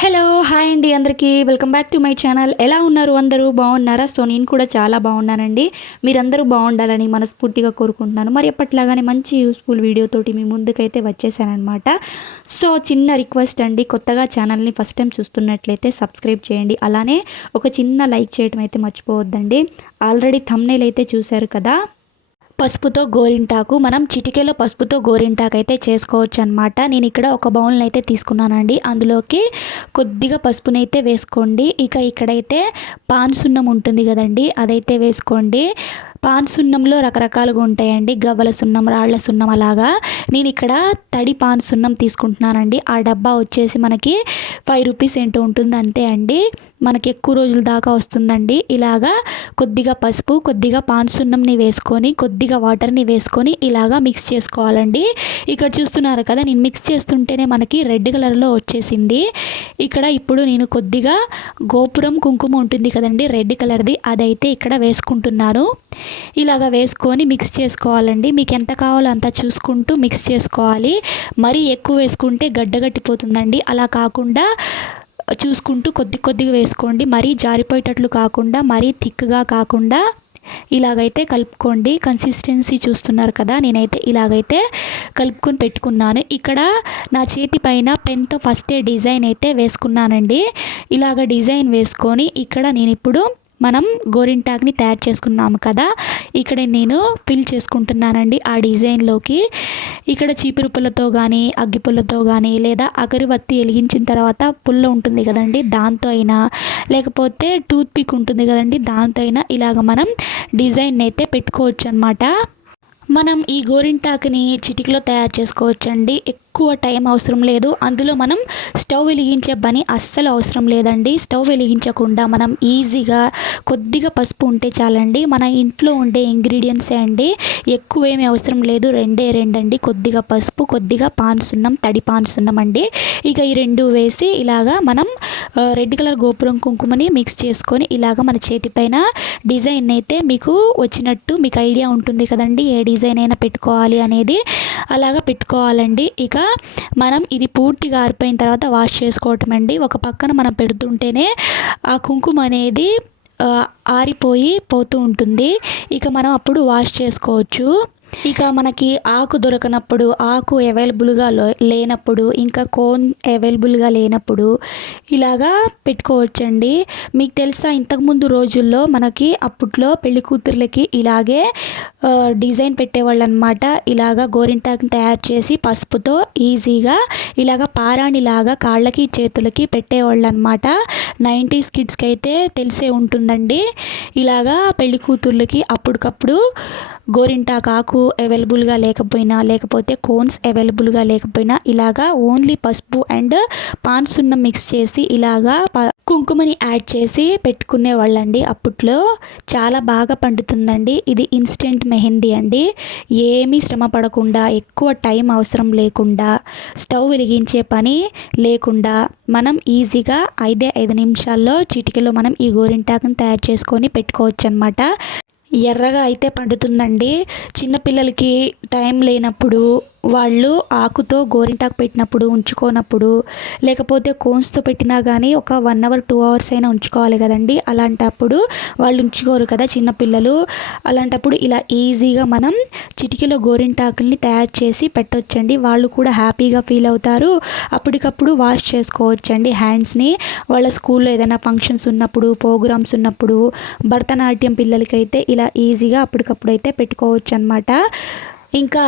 Hello hi అండి అందరికీ welcome back to my channel. ఎలా ఉన్నారు? అందరూ బాగున్నారా? సో నేను కూడా చాలా బాగున్నానండి. మీరందరూ బాగుండాలని మనస్ఫూర్తిగా కోరుకుంటున్నాను. మరి ఎప్పట్లాగానే మంచి యూస్ఫుల్ వీడియోతోటి మీ ముందుకైతే వచ్చేసానమాట. సో చిన్న రిక్వెస్ట్ అండి, కొత్తగా ఛానల్ని ఫస్ట్ టైం చూస్తున్నట్లయితే సబ్స్క్రైబ్ చేయండి. అలానే ఒక చిన్న లైక్ చేయడం అయితే మర్చిపోవద్దండి. ఆల్రెడీ థంబ్నెయిల్ అయితే చూశారు కదా, పసుపుతో గోరింటాకు. మనం చిటికెలో పసుపుతో గోరింటాకు అయితే చేసుకోవచ్చు అనమాట. నేను ఇక్కడ ఒక బౌల్ని అయితే తీసుకున్నానండి. అందులోకి కొద్దిగా పసుపునైతే వేసుకోండి. ఇక్కడైతే పాన్ సున్నం ఉంటుంది కదండి, అదైతే వేసుకోండి. పాన్ సున్నంలో రకరకాలుగా ఉంటాయండి, గవ్వల సున్నం, రాళ్ల సున్నం అలాగా. నేను ఇక్కడ తడి పాన్ సున్నం తీసుకుంటున్నానండి. ఆ డబ్బా వచ్చేసి మనకి 5 రూపీస్ ఏంటో ఉంటుంది అంతే అండి. మనకి ఎక్కువ రోజుల దాకా వస్తుందండి. ఇలాగా కొద్దిగా పసుపు, కొద్దిగా పాన్ సున్నంని వేసుకొని, కొద్దిగా వాటర్ని వేసుకొని ఇలాగా మిక్స్ చేసుకోవాలండి. ఇక్కడ చూస్తున్నారు కదా, నేను మిక్స్ చేస్తుంటేనే మనకి రెడ్ కలర్లో వచ్చేసింది. ఇప్పుడు నేను కొద్దిగా గోపురం కుంకుమ ఉంటుంది కదండి, రెడ్ కలర్ది, అదైతే ఇక్కడ వేసుకుంటున్నాను. ఇలాగ వేసుకొని మిక్స్ చేసుకోవాలండి. మీకు ఎంత కావాలో అంత చూసుకుంటూ మిక్స్ చేసుకోవాలి. మరీ ఎక్కువ వేసుకుంటే గడ్డగట్టిపోతుందండి. అలా కాకుండా చూసుకుంటూ కొద్దిగా వేసుకోండి. మరీ జారిపోయేటట్లు కాకుండా, మరీ థిక్గా కాకుండా ఇలాగైతే కలుపుకోండి. కన్సిస్టెన్సీ చూస్తున్నారు కదా, నేనైతే ఇలాగైతే కలుపుకొని పెట్టుకున్నాను. ఇక్కడ నా చేతి పైన పెన్తో ఫస్టే డిజైన్ అయితే వేసుకున్నానండి. ఇలాగ డిజైన్ వేసుకొని నేను ఇప్పుడు మనం గోరింటాకుని తయారు చేసుకున్నాము కదా, ఇక్కడ నేను ఫిల్ చేసుకుంటున్నానండి ఆ డిజైన్లోకి. ఇక్కడ చీపురు పుల్లతో కానీ, అగ్గిపుల్లతో కానీ, లేదా అగరబత్తి వెలిగించిన తర్వాత పుల్ల ఉంటుంది కదండి, దాంతో అయినా, లేకపోతే టూత్ పిక్ ఉంటుంది కదండి, దాంతో అయినా ఇలాగ మనం డిజైన్ అయితే పెట్టుకోవచ్చు అనమాట. మనం ఈ గోరింటాకుని చిటికలో తయారు చేసుకోవచ్చండి. ఎక్కువ టైం అవసరం లేదు. అందులో మనం స్టవ్ వెలిగించే పని అస్సలు అవసరం లేదండి. స్టవ్ వెలిగించకుండా మనం ఈజీగా కొద్దిగా పసుపు ఉంటే చాలండి. మన ఇంట్లో ఉండే ఇంగ్రీడియంట్సే అండి, ఎక్కువ ఏమీ అవసరం లేదు. రెండండి, కొద్దిగా పసుపు, కొద్దిగా పాన్ సున్నం, తడి పాన్ సున్నం అండి. ఈ రెండు వేసి ఇలాగా మనం రెడ్ కలర్ గోపురం కుంకుమని మిక్స్ చేసుకొని ఇలాగ మన చేతి పైన డిజైన్ అయితే మీకు వచ్చినట్టు మీకు ఐడియా ఉంటుంది కదండి, ఏ డిజైన్ అయినా పెట్టుకోవాలి అనేది, అలాగా పెట్టుకోవాలండి. మనం ఇది పూర్తిగా ఆరిపోయిన తర్వాత వాష్ చేసుకోవటం అండి. ఒక పక్కన మనం పెడుతుంటేనే ఆ కుంకుమ అనేది ఆరిపోయి పోతూ ఉంటుంది. మనం అప్పుడు వాష్ చేసుకోవచ్చు. మనకి ఆకు దొరకనప్పుడు, ఆకు అవైలబుల్గా లేనప్పుడు, ఇంకా కోన్ అవైలబుల్గా లేనప్పుడు ఇలాగా పెట్టుకోవచ్చండి. మీకు తెలుసా, ఇంతకుముందు రోజుల్లో మనకి అప్పట్లో పెళ్లి కూతుర్లకి ఇలాగే డిజైన్ పెట్టేవాళ్ళు అనమాట. ఇలాగా గోరింటాకుని తయారు చేసి పసుపుతో ఈజీగా ఇలాగ పారాణిలాగా కాళ్ళకి చేతులకి పెట్టేవాళ్ళు అనమాట. 90s కిడ్స్కి అయితే తెలిసే ఉంటుందండి. ఇలాగా పెళ్లి కూతుర్లకి అప్పటికప్పుడు గోరింటాకు ఆకు అవైలబుల్గా లేకపోయినా, లేకపోతే కోన్స్ అవైలబుల్గా లేకపోయినా ఇలాగా ఓన్లీ పసుపు అండ్ పాన్ సున్నం మిక్స్ చేసి ఇలాగా కుంకుమని యాడ్ చేసి పెట్టుకునే వాళ్ళండి. అప్పట్లో చాలా బాగా పండుతుందండి. ఇది ఇన్స్టెంట్ మెహందీ అండి. ఏమీ శ్రమ పడకుండా, ఎక్కువ టైం అవసరం లేకుండా, స్టవ్ వెలిగించే పని లేకుండా మనం ఈజీగా 5 నిమిషాల్లో చిటికెలో మనం ఈ గోరింటాకుని తయారు చేసుకొని పెట్టుకోవచ్చు అనమాట. ఎర్రగా అయితే పండుతుందండి. చిన్నపిల్లలకి టైం లేనప్పుడు, వాళ్ళు ఆకుతో గోరింటాకు పెట్టినప్పుడు, ఉంచుకోనప్పుడు, లేకపోతే కోన్స్తో పెట్టినా కానీ ఒక 1 అవర్ 2 అవర్స్ అయినా ఉంచుకోవాలి కదండి. అలాంటప్పుడు వాళ్ళు ఉంచుకోరు కదా చిన్నపిల్లలు. అలాంటప్పుడు ఇలా ఈజీగా మనం చిటికెలో గోరింటాకుల్ని తయారు చేసి పెట్టొచ్చండి. వాళ్ళు కూడా హ్యాపీగా ఫీల్ అవుతారు. అప్పటికప్పుడు వాష్ చేసుకోవచ్చండి హ్యాండ్స్ని. వాళ్ళ స్కూల్లో ఏదైనా ఫంక్షన్స్ ఉన్నప్పుడు, ప్రోగ్రామ్స్ ఉన్నప్పుడు, భరతనాట్యం పిల్లలకైతే ఇలా ఈజీగా అప్పటికప్పుడు అయితే పెట్టుకోవచ్చు అనమాట.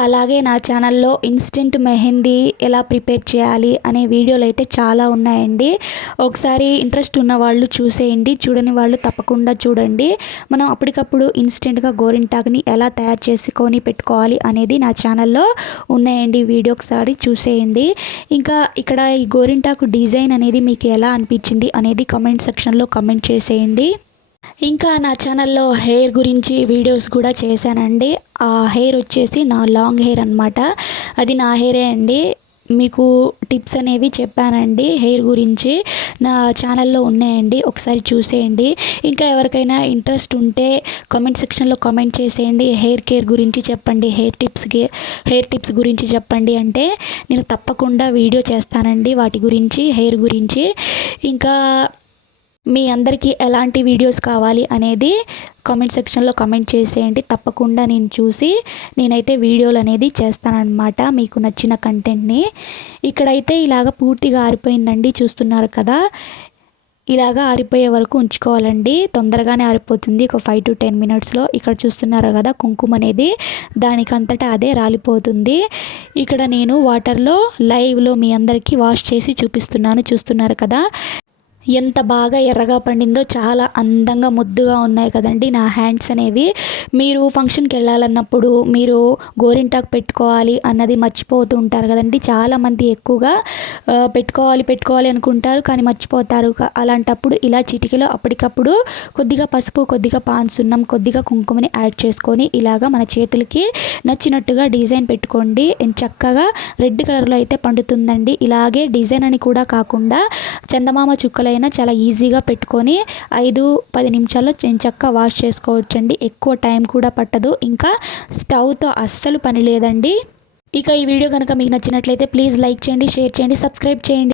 అలాగే నా ఛానల్లో ఇన్స్టెంట్ మెహందీ ఎలా ప్రిపేర్ చేయాలి అనే వీడియోలు అయితే చాలా ఉన్నాయండి. ఒకసారి ఇంట్రెస్ట్ ఉన్న వాళ్ళు చూసేయండి, చూడని వాళ్ళు తప్పకుండా చూడండి. మనం అప్పటికప్పుడు ఇన్స్టెంట్గా గోరింటాకుని ఎలా తయారు చేసుకొని పెట్టుకోవాలి అనేది నా ఛానల్లో ఉన్నాయండి, వీడియో ఒకసారి చూసేయండి. ఇక్కడ ఈ గోరింటాకు డిజైన్ అనేది మీకు ఎలా అనిపించింది అనేది కమెంట్ సెక్షన్లో కమెంట్ చేసేయండి. నా ఛానల్లో హెయిర్ గురించి వీడియోస్ కూడా చేశానండి. ఆ హెయిర్ వచ్చేసి నా లాంగ్ హెయిర్ అనమాట. అది నా హెయిరే అండి. మీకు టిప్స్ అనేవి చెప్పానండి హెయిర్ గురించి. నా ఛానల్లో ఉన్నాయండి, ఒకసారి చూసేయండి. ఇంకా ఎవరికైనా ఇంట్రెస్ట్ ఉంటే కామెంట్ సెక్షన్లో కామెంట్ చేసేయండి. హెయిర్ కేర్ గురించి చెప్పండి, హెయిర్ టిప్స్ గురించి చెప్పండి అంటే నేను తప్పకుండా వీడియో చేస్తానండి వాటి గురించి, హెయిర్ గురించి. ఇంకా మీ అందరికీ ఎలాంటి వీడియోస్ కావాలి అనేది కామెంట్ సెక్షన్లో కామెంట్ చేసేయండి. తప్పకుండా నేను చూసి నేనైతే వీడియోలు అనేది చేస్తానన్నమాట మీకు నచ్చిన కంటెంట్ని. ఇక్కడైతే ఇలాగ పూర్తిగా ఆరిపోయిందండి, చూస్తున్నారు కదా. ఇలాగా ఆరిపోయే వరకు ఉంచుకోవాలండి, తొందరగానే ఆరిపోతుంది, ఒక 5 to 10 మినిట్స్లో. ఇక్కడ చూస్తున్నారు కదా కుంకుమ అనేది దానికంతటా అదే రాలిపోతుంది. ఇక్కడ నేను వాటర్లో లైవ్లో మీ అందరికీ వాష్ చేసి చూపిస్తున్నాను, చూస్తున్నారు కదా. ఎంత బాగా ఎర్రగా పండిందో, చాలా అందంగా ముద్దుగా ఉన్నాయి కదండి నా హ్యాండ్స్ అనేవి. మీరు ఫంక్షన్కి వెళ్ళాలన్నప్పుడు మీరు గోరింటాకు పెట్టుకోవాలి అన్నది మర్చిపోతూ ఉంటారు కదండి. చాలామంది ఎక్కువగా పెట్టుకోవాలి అనుకుంటారు కానీ మర్చిపోతారు. అలాంటప్పుడు ఇలా చిటికెలో అప్పటికప్పుడు కొద్దిగా పసుపు, కొద్దిగా పాన్సున్నం, కొద్దిగా కుంకుమని యాడ్ చేసుకొని ఇలాగా మన చేతులకి నచ్చినట్టుగా డిజైన్ పెట్టుకోండి. చక్కగా రెడ్ కలర్లో అయితే పండుతుందండి. ఇలాగే డిజైన్ అని కూడా కాకుండా చందమామ చుక్కలైనా చాలా ఈజీగా పెట్టుకొని 5-10 నిమిషాల్లో చక్కగా వాష్ చేసుకోవచ్చండి. ఎక్కువ టైం కూడా పట్టదు, ఇంకా స్టవ్తో అస్సలు పని లేదండి. ఇక ఈ వీడియో కనుక మీకు నచ్చినట్లయితే ప్లీజ్ లైక్ చేయండి, షేర్ చేయండి, సబ్స్క్రైబ్ చేయండి.